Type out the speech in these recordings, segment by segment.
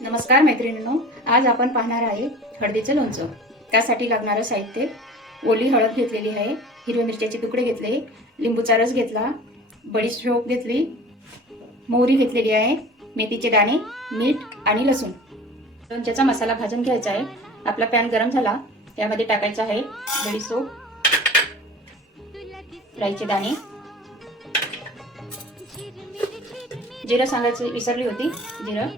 नमस्कार मैत्रिणींनो, आज आपण पाहणार आहे हळदीचं लोणचं। त्यासाठी लागणारं साहित्य: ओली हळद घेतलेली आहे, हिरव्या मिरच्याचे तुकडे घेतले, लिंबूचा रस घेतला, बडीशेप घेतली, मोहरी घेतलेली आहे, मेथीचे दाणे, मीठ आणि लसूण। लोणच्याचा मसाला भाजून घ्यायचा आहे। आपला पॅन गरम झाला, त्यामध्ये टाकायचा आहे बडीशेप, राईचे दाणे, जिरं सांगायचं विसरली होती, जिरं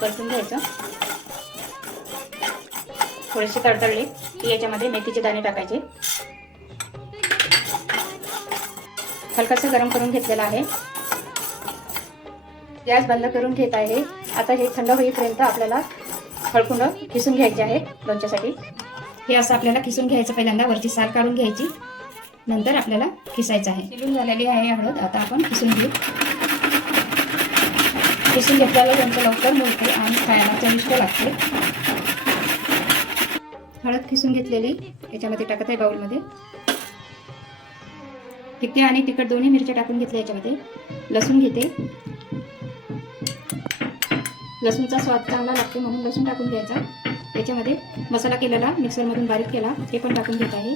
परतून घ्यायचं। थोडेसे तडतडले की याच्यामध्ये मेथीचे दाणे टाकायचे। हलकासं गरम करून घेतलेला आहे। गॅस बंद करून घेत आहे। आता हे थंड होईपर्यंत आपल्याला हळकुंड किसून घ्यायचे आहे लोणच्यासाठी। हे असं आपल्याला किसून घ्यायचं, पहिल्यांदा वरची साल काढून घ्यायची, नंतर आपल्याला किसायचं आहे। किसून झालेली आहे हळद, आता आपण किसून घेऊ। किसून घेतल्याला लोणचं लवकर मुरते आणि खायला चविष्ट लागते। हळद किसून घेतलेली याच्यामध्ये टाकत आहे बाउलमध्ये। फिक्की आणि तिखट दोन्ही मिरच्या टाकून घेतल्या याच्यामध्ये। लसूण घेते, लसूणचा स्वाद चांगला लागते म्हणून लसूण टाकून घ्यायचा। याच्यामध्ये मसाला केलेला मिक्सरमधून बारीक केला ते पण टाकून घेत आहे।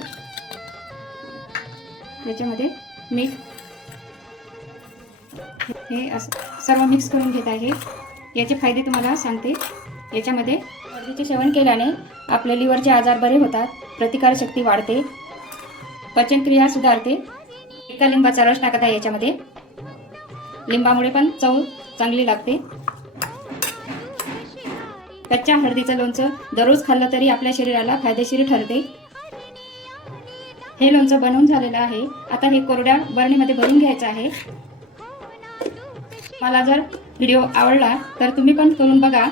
याच्यामध्ये मीठ, हे सर्व मिक्स करून घेत आहे। याचे फायदे तुम्हाला सांगते। याच्यामध्ये हळदीचे सेवन केल्याने आपल्या लिव्हरचे आजार बरे होतात, प्रतिकारशक्ती वाढते, पचनक्रिया सुधारते। एका लिंबाचा रस टाकत आहे याच्यामध्ये, लिंबामुळे पण चव चांगली लागते। कच्च्या हळदीचं लोणचं दररोज खाल्लं तरी आपल्या शरीराला फायदेशीर ठरते। हे लोणचं बनवून झालेलं आहे। आता हे कोरड्या बरणीमध्ये भरून घ्यायचं आहे। मला जर व्हिडिओ आवडला तर तुम्ही पण करून बघा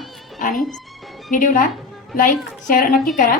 आणि व्हिडिओला लाईक शेअर नक्की करा।